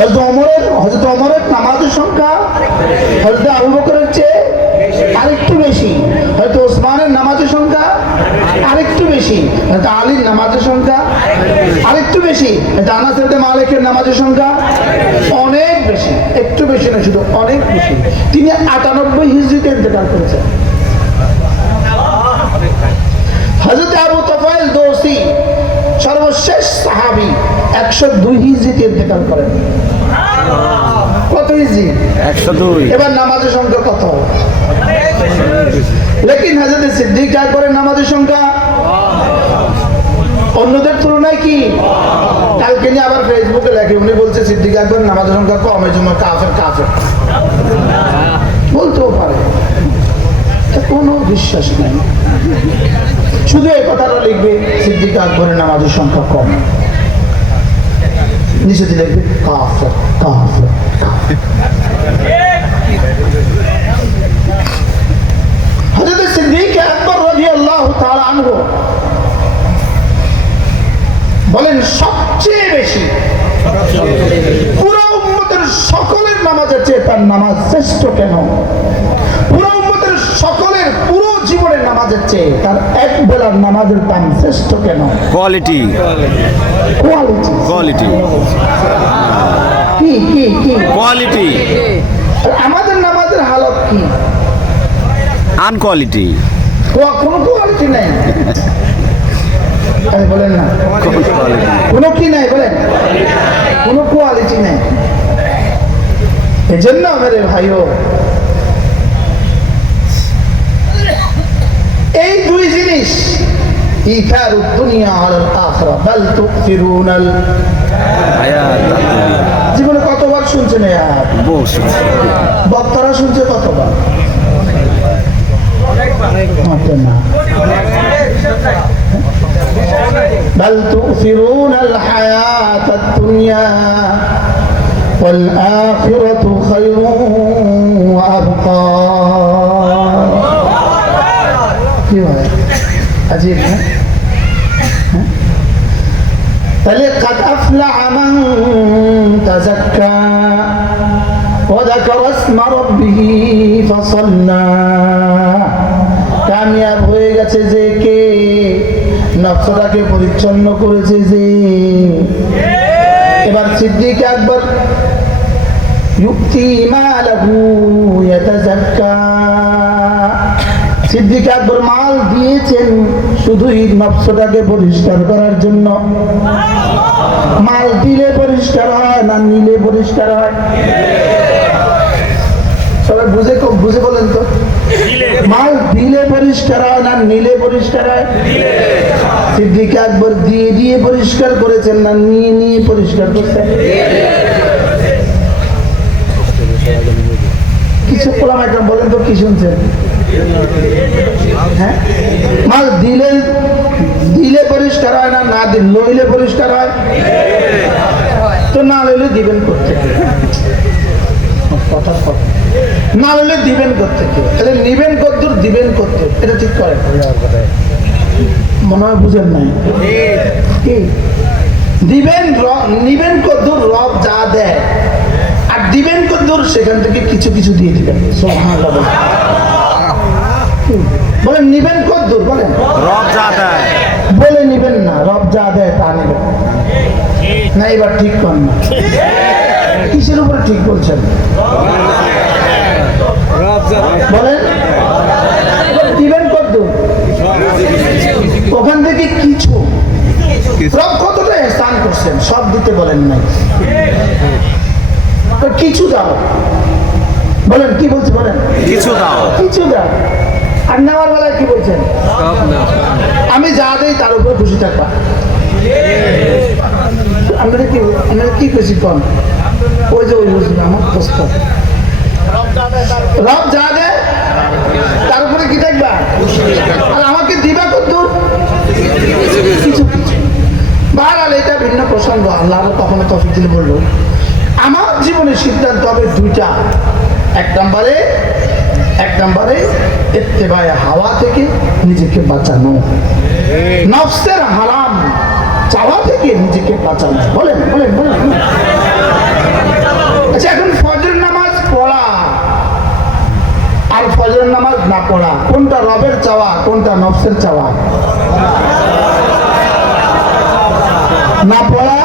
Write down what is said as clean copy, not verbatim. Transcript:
হযরত ওমরের নামাজের সংখ্যা হযরত আবু বকরের চেয়ে আরেকটু বেশি, হয়তো ওসমানের নামাজের সংখ্যা আরেকটু বেশি, হয়তো আলীর নামাজের সংখ্যা আরেকটু বেশি, হয়তো আনাস ইবনে মালিকের নামাজের সংখ্যা অনেক বেশি, একটু বেশি না শুধু অনেক বেশি। তিনি 98 হিজরিতে ইন্তেকাল করেছেন। হযরত আবু তুফাইল দৌসি সর্বশেষ সাহাবী 102 হিজরিতে ইন্তেকাল করেন। কত হিজরি? 102। এবার নামাজের সংখ্যা কত? লেকিন হযরত সিদ্দিক আকবরের নামাজের সংখ্যা অন্যদের তুলনায় কি? কালকে নিয়ে আবার ফেসবুকে লেখে, উনি বলছে সিদ্দিক আকবরের নামাজের সংখ্যা কম, এই জন্য কাফের কাফের বলতেও পারে, কোনো বিশ্বাস নেই। শুধু এই কথাটা লিখবে সিদ্দিক আকবরের নামাজের সংখ্যা কম, নিচে লিখবে কাফের কাফের। হযরত সিদ্দিক আকবর রাদিয়াল্লাহু তাআলা আনহু বলেন সবচেয়ে বেশি পুরো উম্মতের সকলের নামাজের চেয়ে তার নামাজ শ্রেষ্ঠ কেন? পুরো উম্মতের সকলের পুরো জীবনের নামাজের চেয়ে তার এক বেলার নামাজের দাম শ্রেষ্ঠ কেন? কোয়ালিটি কোয়ালিটি কোয়ালিটি কি কি কি কোয়ালিটি। আমাদের নামাজের হালত কি? আনকোয়ালিটি, কোনো কোয়ালিটি নেই। বলেন না কোয়ালিটি কোনো কি নাই, বলেন কোনো কোয়ালিটি নেই। এজন্য মেরে ভাইও এই দুই জিনিস, ইথারুদ দুনিয়া আলাল আখিরা বাল তুফিরুনাল হায়াত জীবনে কতবার শুনছেন? বস বক্তারা শুনছে কতবার? না। بل تؤثرون الحياة الدنيا والآخرة خير وأبقى। عجيب ها؟ قد أفلح من تزكى وذكر اسم ربه فصلى। কামিয়াব হয়ে গেছে যে কে নফসটাকে পরিচ্ছন্ন করেছে যে। এবার সিদ্দিক আকবর ইউতি মালাহু ইয়াতাযাক্কা, সিদ্দিক আকবর মাল দিয়েছেন শুধুই নফসটাকে পরিষ্কার করার জন্য। মাল দিলে পরিষ্কার হয় না নিলে পরিষ্কার হয়? সবাই বুঝে বলেন তো, মাল দিলে পরিষ্কার হয় না নিলে পরিষ্কার হয়? সিদ্দিক আকবর দিয়ে দিয়ে পরিষ্কার করেছেন না নিয়ে নিয়ে পরিষ্কার করছেন? কিছু ওলামা একরাম বলেন তো কি শুনছেন? হ্যাঁ, মাল দিলে পরিষ্কার হয় না, না লইলে পরিষ্কার হয়? তো না লইলে দিবেন করতে, কথা না হলে দিবেন করতে, তাহলে নিবেন কদ্দুর দিবেন করতে, এটা ঠিক করে মনে হয় বুঝেন নাই? কি দিবেন নিবেন কদ্দুর রব যা দেয়, আর দিবেন কদ্দুর সেখান থেকে কিছু কিছু দিয়ে দিবেন। সুবহানাল্লাহ বলেন নিবেন কদ্দুর, বলেন রব যা দেয় বলে নিবেন না, রব যা দেয় তা নিবেন না। এবার ঠিক কর না, কিসের উপরে ঠিক বলছেন বলেন? দিবেন কদ্দুর, ওখান থেকে কিছু। রব কতটা ইহসান করছেন সব দিতে বলেন নাই, কিছু দাও বলেন। কি বলছে বলেন? কিছু দাও, কিছু দাও। আর নেওয়ার বেলায় কি বলছেন? আমি যা দেই তার উপর খুশি থাকবা। আমরা কি খুশি কন? ওই যে ওই বুঝি আমার প্রস্তাব, রব যা দেয় তার উপরে কি থাকবা, আর আমাকে দিবা কদ্দুর কিছু কিছু। বারবার এটা ভিন্ন প্রসঙ্গ, আল্লাহ কখনো তৌফিক দিলে বললো। আমার জীবনের সিদ্ধান্ত হবে দুইটা। এক নম্বরে ইত্তেবায়ে হাওয়া থেকে নিজেকে বাঁচানো, নফসের হারাম চাওয়া থেকে নিজেকে বাঁচানো। বলেন বলেন বলেন। পড়া, কোনটা রবের চাওয়া কোনটা নফসের চাওয়া? না পড়া